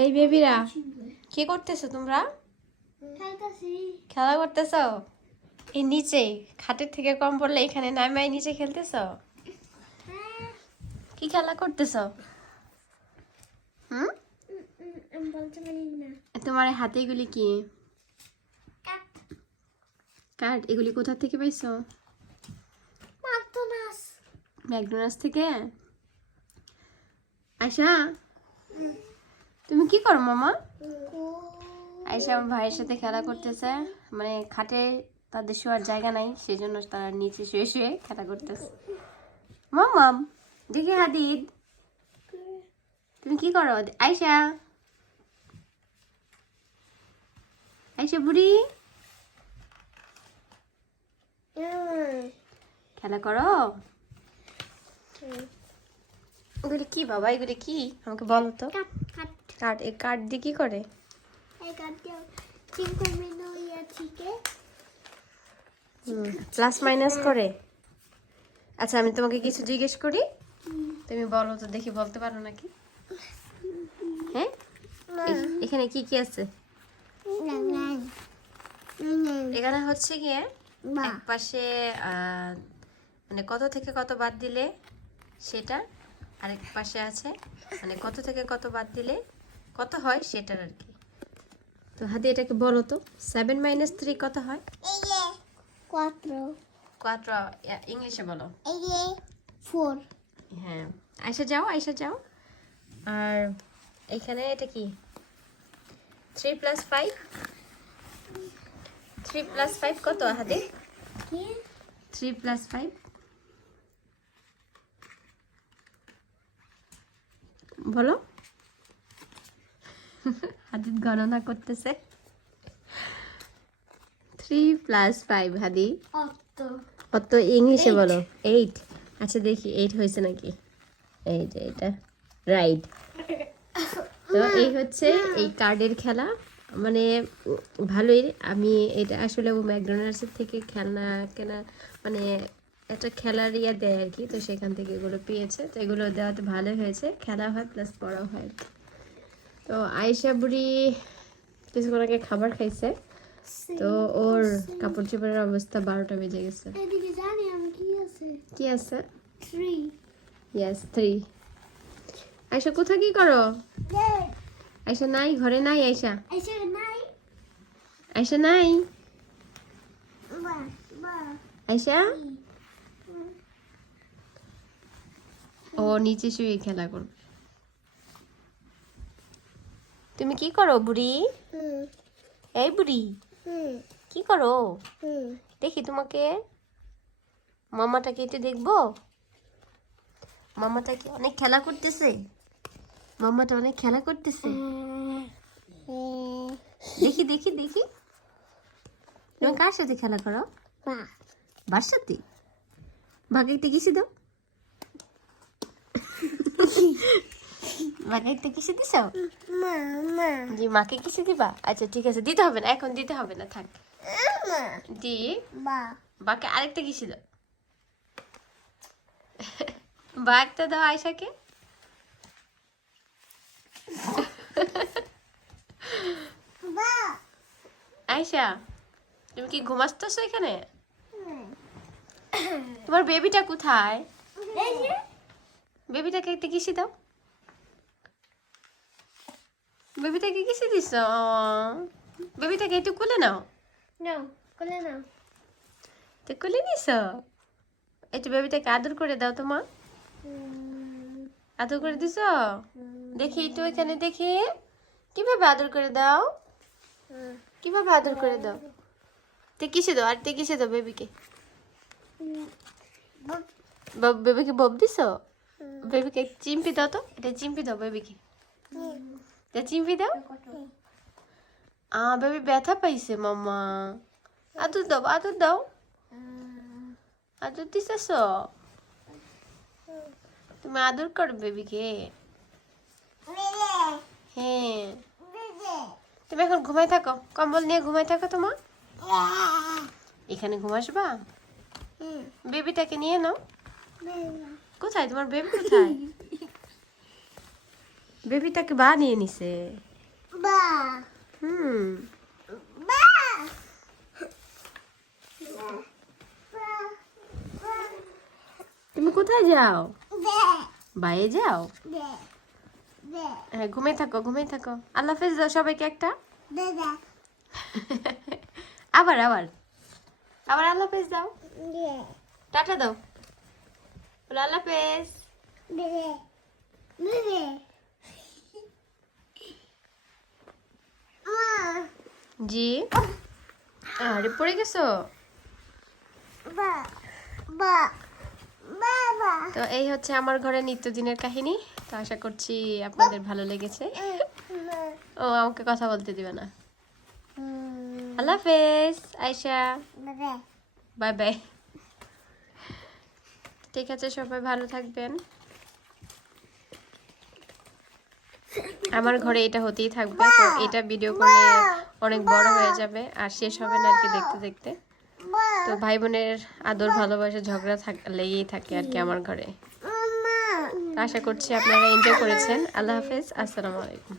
এই বেবিরা কি করতেছো তোমরা? খেলা করতেছো? এই নিচে খাটের থেকে কম পড়লে এখানে নামাই নিচে খেলতেছো? কি খেলা করতেছো? হুম, তোমার হাতে এগুলি কি? কার্ড। এগুলি কোথা থেকে পাইছো? ম্যাকডোনাল্ডস থেকে। আয়শা, তুমি কি করো মামা? আয়শা আমার ভাইয়ের সাথে খেলা করতেছে, মানে খাটে তাদের শোয়ার জায়গা নাই, সেজন্য তারা নিচে শুয়ে শুয়ে খেলা করতেছে। মামাম, দেখি হাদিদ, তুমি কি করো? আয়শা, আয়শা বুড়ি, খেলা করো? এগুলি কি বাবা? এগুলি কি আমাকে বলো তো। কার্ড। এই কার্ড দিয়ে কি করে? প্লাস মাইনাস করে। আচ্ছা, আমি তোমাকে কিছু জিজ্ঞেস করি, তুমি বলো তো দেখি, বলতে পারো নাকি? হ্যাঁ, এখানে কি কি আছে? এখানে হচ্ছে গিয়ে এক পাশে মানে কত থেকে কত বাদ দিলে সেটা, আরেক পাশে আছে মানে কত থেকে কত বাদ দিলে কত হয় সেটার আর কি। তো হাদি এটাকে বলো তো, 7 - 3 কত হয়? 4 ইংলিশে বলো। 4 হ্যাঁ, আয়শা যাও, আয়শা যাও। আর এখানে এটা কি? 3 + 5। 3 + 5 কত হাদি? 3 + 5 বলো। হাদিদ গণনা করতেছে। 3 + 5 হাদি কত? ইংলিশে বলো। 8। আচ্ছা দেখি 8 হয়েছে নাকি। এই যে এটা রাইট। তো এই হচ্ছে এই কার্ডের খেলা, মানে ভালোই। আমি এটা আসলে ও ম্যাকডোনাল্ডসের থেকে খেলনা কেনা, মানে একটা খেলার ইয়ে দেয় আর কি, তো সেখান থেকে এগুলো পেয়েছে, তো এগুলো দেওয়াতে ভালো হয়েছে, খেলা হয় প্লাস পড়াও হয়। তো আয়েশা বুড়ি কিছুক্ষণ আগে খাবার খাইছে, তো ওর কাপড় চোপড়ের অবস্থা 12টা বেজে গেছে। কি আছে? 3 ইয়েস 3। আয়েশা কোথায় কি করো? আয়েশা নাই, ঘরে নাই আয়েশা। আয়েশা নাই আয়েশা। ও নিচে শুয়ে খেলা করো। তুমি কি করো বুড়ি? এই বুড়ি কি করো? দেখি তোমাকে। মামাটাকে একটু দেখবো। মামাটা কি অনেক খেলা করতেছে? মামাটা অনেক খেলা করতেছে। দেখি দেখি দেখি, তুমি কার সাথে খেলা করো? বার সাথে। ভাগে একটা কিসে দাও। মাকে একটা কিসে দিছ? জি, মাকে কিসে দিবা? আচ্ছা ঠিক আছে, দিতে হবে না, এখন দিতে হবে না, থাক। দি বাকে আরেকটা কিসে দাও। বা একটা দাও আয়শাকে। আয়শা, তুমি কি ঘুমাচ্তেছো এখানে? তোমার বেবিটা কোথায়? বেবিটাকে একটা কিসে দাও। বেবিটাকে কিসে দিছ? বেবিটাকে একটু কোলে নাও। তো কোলে নিছ? একটু বেবিটাকে আদর করে দাও তো মা। আদর করে দিছ? দেখি একটু এখানে দেখি, কিভাবে আদর করে দাও, কিভাবে আদর করে দাও। তে কিসে দাও, আর তে কিসে দাও বেবিকে? বেবিকে বব দিছ? বেবিকে চিম্পি দাও তো, এটা চিম্পি দাও বেবিকে। চিম্পি দাও। বেবি ব্যথা পাইছে মাম্মা। আদর দাও, আদর দাও। আদর দিতেছ? তুমি আদর করো বেবিকে? হ্যাঁ, তুমি এখন ঘুমাই থাকো, কম্বল নিয়ে ঘুমাই থাকো তোমার। এখানে ঘুমাসবা? বেবিটাকে নিয়ে নাও। কোথায় তোমার বেবি? কোথায় বেবিটাকে বানিয়ে নিছে। Ba. হুম Ba. তুমি কোথায় যাও? Be. বাইরে যাও? Be. Be. হ্যাঁ, ঘুমিয়ে থাকো, ঘুমিয়ে থাকো। আল্লাহ হাফেজ দাও সবাইকে একটা। Be. Be. আবার আবার আবার আল্লাহ হাফেজ দাও। Be. টাটা দাও। বলো আল্লাহ হাফেজ। Be. Be. জি। আরে পড়ে গেছো? Ba. Ba. Ba. Ba. তো এই হচ্ছে আমার ঘরে নিত্যদিনের কাহিনী। তো আশা করছি আপনাদের ভালো লেগেছে। ও আমাকে কথা বলতে দিবে না। আল্লাহ হাফেজ আয়শা। Be. Bye bye. ঠিক আছে, সবাই ভালো থাকবেন। আমার ঘরে এটা হতেই থাকবে। তো এটা ভিডিও করলে অনেক বড় হয়ে যাবে আর শেষ হবে না আর কি দেখতে দেখতে। তো ভাই বোনের আদর ভালোবাসা ঝগড়া লেগেই থাকে আর কি আমার ঘরে। Mama. তো আশা করছি আপনারা এনজয় করেছেন। আল্লাহ হাফেজ, আসসালামু আলাইকুম।